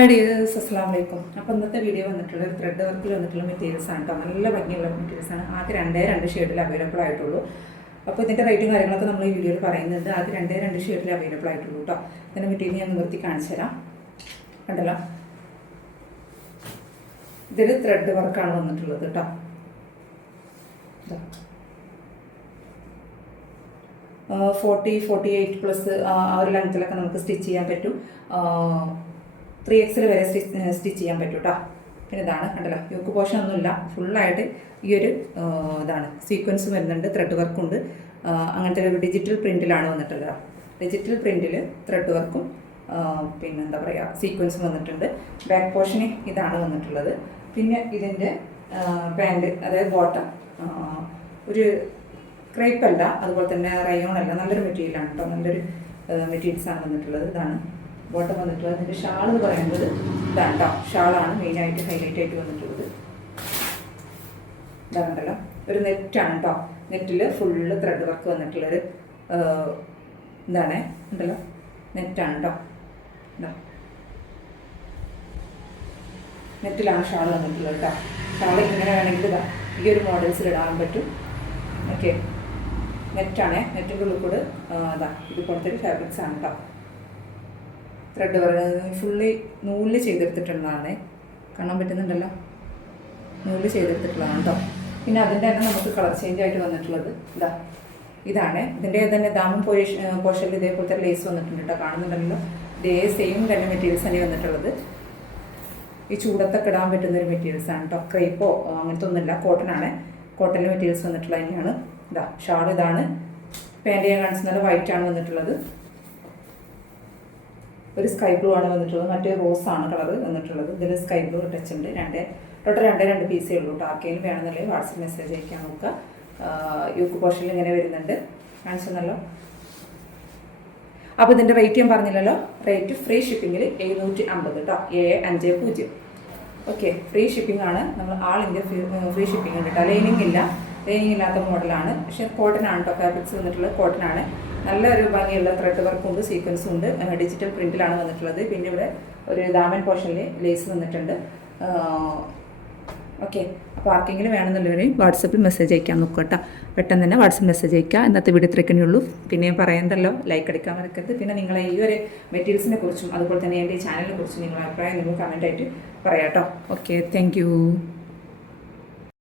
Hi dears, അസ്സലാമു അലൈക്കും. അപ്പോൾ ഇന്നത്തെ വീഡിയോ വന്നിട്ടുള്ള ത്രെഡ് വർക്കിൽ വന്നിട്ടുള്ള മെറ്റീരിയൽസ് ആണ് കേട്ടോ. നല്ല ഭംഗിയുള്ള മെറ്റീരിയൽസ് ആണ്. ആകെ രണ്ട് ഷെയ്ഡിൽ അവൈലബിൾ ആയിട്ടുള്ളൂ. അപ്പോൾ ഇതിൻ്റെ റേറ്റും കാര്യങ്ങളൊക്കെ നമ്മൾ ഈ വീഡിയോയിൽ പറയുന്നുണ്ട്. ആകെ രണ്ട് ഷെയ്ഡിൽ അവൈലബിൾ ആയിട്ടുള്ളൂ കേട്ടോ. ഇതിൻ്റെ മെറ്റീരിയൽ ഞാൻ നിവർത്തി കാണിച്ചു തരാം. കണ്ടല്ലോ, ഇതിൽ ത്രെഡ് വർക്കാണ് വന്നിട്ടുള്ളത് കേട്ടോ. 48 പ്ലസ് ആ ഒരു ലെങ്ത്തിലൊക്കെ നമുക്ക് സ്റ്റിച്ച് ചെയ്യാൻ പറ്റും. 3XL വരെ സ്റ്റിച്ച് ചെയ്യാൻ പറ്റും കേട്ടോ. പിന്നെ ഇതാണ് കണ്ടല്ലോ, യോക്ക് പോർഷൻ ഒന്നുമില്ല, ഫുള്ളായിട്ട് ഈ ഒരു ഇതാണ് സീക്വൻസ് വരുന്നുണ്ട്, ത്രെഡ് വർക്കുണ്ട്. അങ്ങനത്തെ ഒരു ഡിജിറ്റൽ പ്രിൻറ്റിലാണ് വന്നിട്ടുള്ളത്. ഡിജിറ്റൽ പ്രിൻറ്റിൽ ത്രെഡ് വർക്കും പിന്നെ എന്താ പറയുക സീക്വൻസും വന്നിട്ടുണ്ട്. ബാക്ക് പോർഷന് ഇതാണ് വന്നിട്ടുള്ളത്. പിന്നെ ഇതിൻ്റെ പാൻറ്, അതായത് ബോട്ടം ഒരു ക്രേപ്പ് അല്ല, അതുപോലെ തന്നെ റയോൺ അല്ല, നല്ലൊരു മെറ്റീരിയലാണ് കേട്ടോ. നല്ലൊരു മെറ്റീരിയൽസാണ് വന്നിട്ടുള്ളത്. ഇതാണ് ബോട്ടം വന്നിട്ടുള്ളത്. അതിൻ്റെ ഷാൾ എന്ന് പറയുന്നത് ഇതാണ് കേട്ടോ. ഷാളാണ് മെയിനായിട്ട് ഹൈലൈറ്റ് ആയിട്ട് വന്നിട്ടുള്ളത്. ഇതാണല്ലോ, ഒരു നെറ്റാണ് കേട്ടോ. നെറ്റിൽ ഫുള്ള് ത്രെഡ് വർക്ക് വന്നിട്ടുള്ളൊരു ഇതാണ് ഉണ്ടല്ലോ, നെറ്റാണ് കേട്ടോ. ഇതാ നെറ്റിലാണ് ഷാൾ വന്നിട്ടുള്ളത് കേട്ടോ. ഷാൾ ഇങ്ങനെ വേണമെങ്കിൽ ഇതാ ഈ ഒരു മോഡൽസിൽ ഇടാൻ പറ്റും. ഓക്കെ, നെറ്റാണേ. നെറ്റിൻ്റെ ഉള്ളിൽ കൂടെ അതാ ഇതുപോലത്തെ ഒരു ഫാബ്രിക്സ് ആണ് കേട്ടോ. ത്രെഡ് ഫുള്ളി നൂല് ചെയ്തെടുത്തിട്ടുള്ളതാണ്, കാണാൻ പറ്റുന്നുണ്ടല്ലോ, നൂല് ചെയ്തെടുത്തിട്ടുള്ളതാണ് കേട്ടോ. പിന്നെ അതിൻ്റെ തന്നെ നമുക്ക് കളർ ചേഞ്ച് ആയിട്ട് വന്നിട്ടുള്ളത് ഇതാണ്. ഇതിൻ്റെ തന്നെ ദാമൻ പോർഷനിൽ ഇതേപോലത്തെ ലേസ് വന്നിട്ടുണ്ട് കേട്ടോ, കാണുന്നുണ്ടല്ലോ. ഇതേ സെയിം തന്നെ മെറ്റീരിയൽസ് തന്നെ വന്നിട്ടുള്ളത്. ഈ ചൂടത്തൊക്കെ ഇടാൻ പറ്റുന്നൊരു മെറ്റീരിയൽസാണ് കേട്ടോ. ക്രേപ്പോ അങ്ങനത്തെ ഒന്നുമില്ല, കോട്ടനാണ്. കോട്ടണിൽ മെറ്റീരിയൽസ് വന്നിട്ടുള്ള തന്നെയാണ്. ഷാൾ ഇതാണ്. പാൻറ് ഞാൻ കാണിച്ചത് വൈറ്റ് ആണ് വന്നിട്ടുള്ളത്. ഒരു സ്കൈ ബ്ലൂ ആണ് വന്നിട്ടുള്ളത്, മറ്റേ റോസ് ആണ് കളർ വന്നിട്ടുള്ളത്. ഇതിൽ സ്കൈ ബ്ലൂ ടച്ച് ഉണ്ട്. രണ്ട് പീസേ ഉള്ളൂ കേട്ടോ. ആർക്കെങ്കിലും വേണമെന്നുണ്ടെങ്കിൽ വാട്സപ്പ് മെസ്സേജ് അയക്കാൻ നോക്കുക. യൂക്ക് പോർഷനിൽ ഇങ്ങനെ വരുന്നുണ്ട്, കാണിച്ചെന്നല്ലോ. അപ്പോൾ ഇതിൻ്റെ റേറ്റ് ഞാൻ പറഞ്ഞില്ലല്ലോ. റേറ്റ് ഫ്രീ ഷിപ്പിങ്ങിൽ 750 കേട്ടോ, 750. ഓക്കെ, ഫ്രീ ഷിപ്പിംഗ് ആണ്. നമ്മൾ ആൾ ഇന്ത്യ ഫ്രീ ഷിപ്പിംഗ് ഉണ്ട് കേട്ടോ. ലൈനിങ് ഇല്ലാത്ത മോഡലാണ്. പക്ഷേ കോട്ടൺ ആണ് കേട്ടോ. ഫാബ്രിക്സ് വന്നിട്ടുള്ളത് കോട്ടൺ ആണ്. നല്ലൊരു ഭംഗിയുള്ള ത്രെഡ് വർക്കും ഉണ്ട്, സീക്വൻസും ഉണ്ട്. ഡിജിറ്റൽ പ്രിൻറ്റിലാണ് വന്നിട്ടുള്ളത്. പിന്നെ ഇവിടെ ഒരു ദാമൻ പോർഷനിൽ ലേസ് വന്നിട്ടുണ്ട്. ഓക്കെ, അപ്പോൾ ആർക്കെങ്കിലും വേണമെന്നുള്ളവർ വാട്സപ്പിൽ മെസ്സേജ് അയക്കാൻ നോക്കുക കേട്ടോ. പെട്ടെന്ന് തന്നെ വാട്സപ്പ് മെസ്സേജ് അയക്കുക. ഇന്നത്തെ വീഡിയോ ഇത്രയൊക്കെ ഉള്ളൂ. പിന്നെ ഞാൻ പറയുന്നതല്ലോ, ലൈക്ക് അടിക്കാൻ മറക്കരുത്. പിന്നെ നിങ്ങളെ ഈ ഒരു മെറ്റീരിയൽസിനെ കുറിച്ചും അതുപോലെ തന്നെ എൻ്റെ ഈ ചാനലിനെ കുറിച്ചും നിങ്ങളുടെ അഭിപ്രായം നിങ്ങൾ കമൻറ്റായിട്ട് പറയാം കേട്ടോ. Okay, thank you.